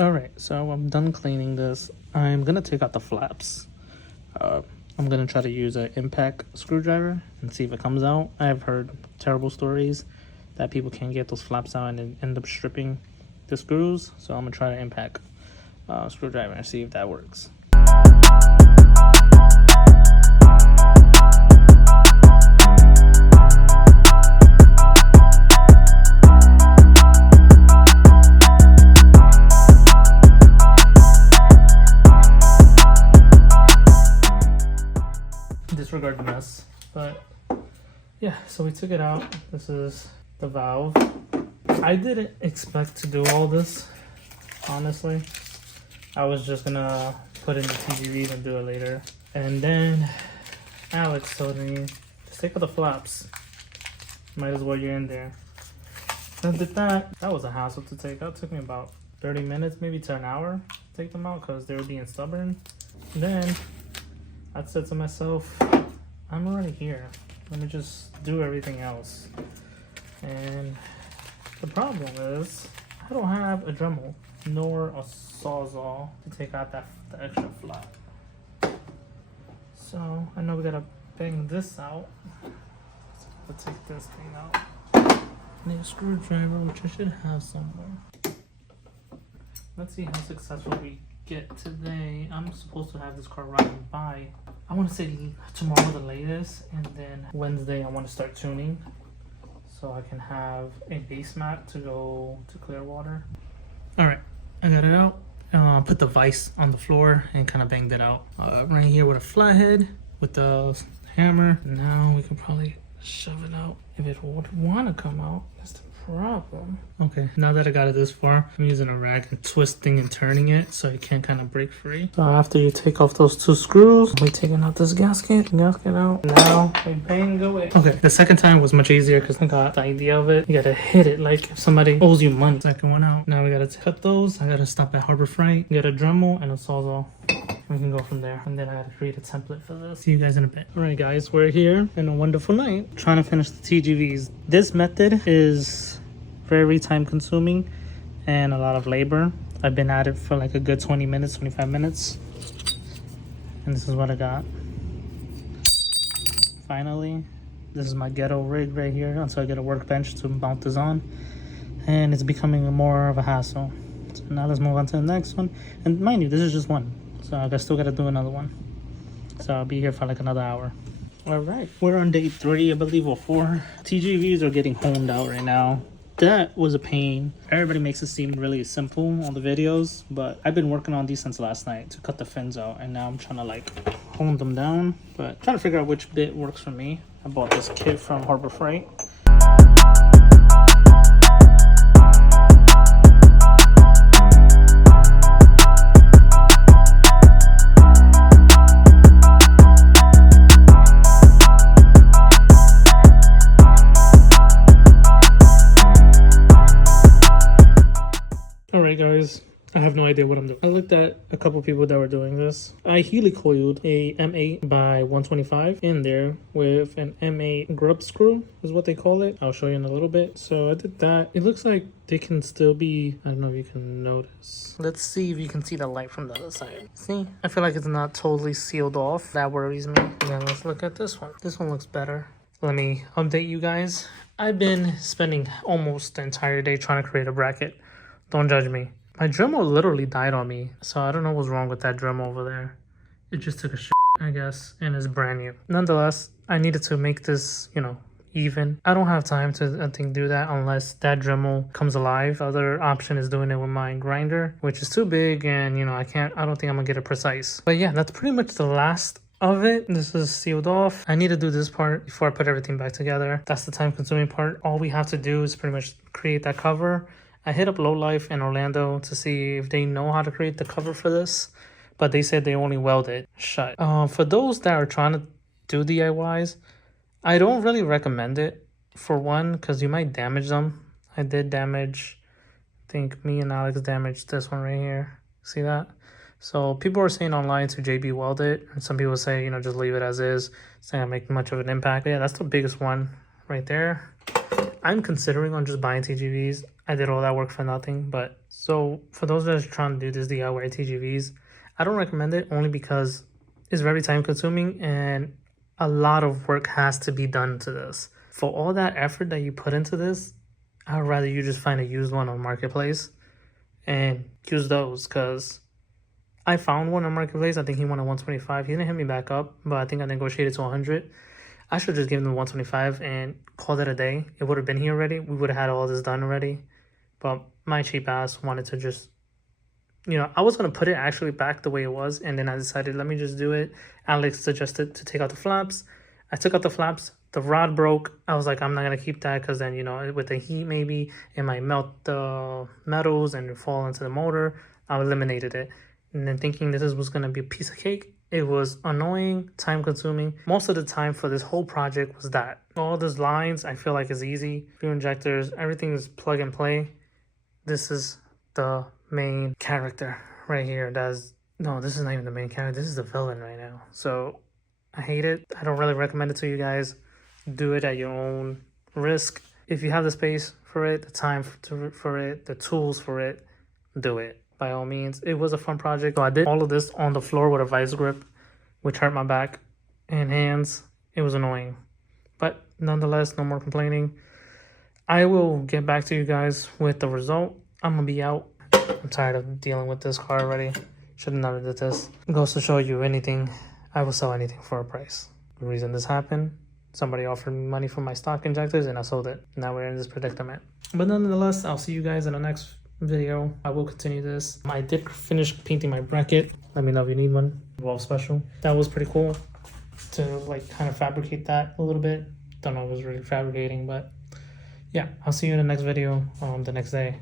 All right, so I'm done cleaning this. I'm gonna take out the flaps. I'm gonna try to use an impact screwdriver and see if it comes out. I've heard terrible stories that people can't get those flaps out and then end up stripping the screws. So I'm gonna try to impact screwdriver and see if that works. Disregard the mess, but yeah, so we took it out. This is the valve. I didn't expect to do all this, honestly. I was just gonna put in the Tgvs and do it later. And then Alex told me, just take out the flaps. Might as well, you're in there. I did that. That was a hassle to take out. It took me about 30 minutes, maybe to an hour to take them out because they were being stubborn. And then I said to myself, I'm already here. Let me just do everything else. And the problem is, I don't have a Dremel nor a Sawzall to take out the extra flap. So I know we gotta bang this out. So let's take this thing out. I need a screwdriver, which I should have somewhere. Let's see how successful we get today. I'm supposed to have this car riding by, I want to say tomorrow the latest, and then Wednesday I want to start tuning so I can have a base mat to go to Clearwater. All right, I got it out. Put the vise on the floor and kind of banged it out. Right here with a flathead with the hammer. Now we can probably shove it out if it would want to come out. That's the problem. Okay, now that I got it this far, I'm using a rag and twisting and turning it so it can kind of break free. So after you take off those two screws, we're taking out this gasket out. Now we bang away. Okay, the second time was much easier because I got the idea of it. You gotta hit it like if somebody owes you money. Second one out. Now we gotta cut those. I gotta stop at Harbor Freight, get a Dremel and a Sawzall. We can go from there, and then I gotta create a template for this. See you guys in a bit. All right, guys, we're here in a wonderful night trying to finish the Tgvs. This method is very time consuming and a lot of labor. I've been at it for like a good 20 minutes, 25 minutes, and this is what I got. Finally, this is my ghetto rig right here until I get a workbench to mount this on, and it's becoming more of a hassle. So now let's move on to the next one, and mind you, this is just one. So I still gotta do another one. So I'll be here for like another hour. All right, we're on day 3, I believe, or 4. Tgvs are getting honed out right now. That was a pain. Everybody makes it seem really simple on the videos, but I've been working on these since last night to cut the fins out, and now I'm trying to like hone them down, but trying to figure out which bit works for me. I bought this kit from Harbor Freight. Alright guys, I have no idea what I'm doing. I looked at a couple people that were doing this. I helicoiled a M8 by 125 in there with an M8 grub screw is what they call it. I'll show you in a little bit. So I did that. It looks like they can still be, I don't know if you can notice. Let's see if you can see the light from the other side. See, I feel like it's not totally sealed off. That worries me. And then let's look at this one. This one looks better. Let me update you guys. I've been spending almost the entire day trying to create a bracket. Don't judge me. My Dremel literally died on me, so I don't know what's wrong with that Dremel over there. It just took a shit, I guess, and it's brand new. Nonetheless, I needed to make this, you know, even. I don't have time to, I think, do that unless that Dremel comes alive. The other option is doing it with my grinder, which is too big, and, you know, I don't think I'm gonna get it precise. But yeah, that's pretty much the last of it. This is sealed off. I need to do this part before I put everything back together. That's the time consuming part. All we have to do is pretty much create that cover. I hit up Low Life in Orlando to see if they know how to create the cover for this, but they said they only weld it shut. For those that are trying to do DIYs, I don't really recommend it. For one, because you might damage them. I did damage, I think me and Alex damaged this one right here. See that? So people are saying online to JB weld it, and some people say, you know, just leave it as is. It's not gonna make much of an impact. But yeah, that's the biggest one right there. I'm considering on just buying TGVs. I did all that work for nothing. But so for those that are trying to do this DIY TGVs, I don't recommend it only because it's very time consuming and a lot of work has to be done to this. For all that effort that you put into this, I'd rather you just find a used one on Marketplace and use those, because I found one on Marketplace. I think he wanted 125. He didn't hit me back up, but I think I negotiated to 100. I should just give him the 125 and call it a day. It would have been here already. We would have had all this done already. But my cheap ass wanted to just, I was going to put it actually back the way it was. And then I decided, let me just do it. Alex suggested to take out the flaps. I took out the flaps. The rod broke. I was like, I'm not going to keep that because then, with the heat maybe, it might melt the metals and fall into the motor. I eliminated it. And then thinking this was going to be a piece of cake. It was annoying, time consuming. Most of the time for this whole project was that. All those lines, I feel like is easy. Fuel injectors, everything is plug and play. This is the main character right here. No, this is not even the main character. This is the villain right now. So I hate it. I don't really recommend it to you guys. Do it at your own risk. If you have the space for it, the time for it, the tools for it, do it. By all means. It was a fun project. So I did all of this on the floor with a vice grip, which hurt my back and hands. It was annoying. But nonetheless, no more complaining. I will get back to you guys with the result. I'm going to be out. I'm tired of dealing with this car already. Should have never did this. It goes to show you anything. I will sell anything for a price. The reason this happened, somebody offered me money for my stock injectors and I sold it. Now we're in this predicament. But nonetheless, I'll see you guys in the next video. I will continue this. I did finish painting my bracket. Let me know if you need one. Evolve special. That was pretty cool to kind of fabricate that a little bit. Don't know if it was really fabricating, but yeah, I'll see you in the next video the next day.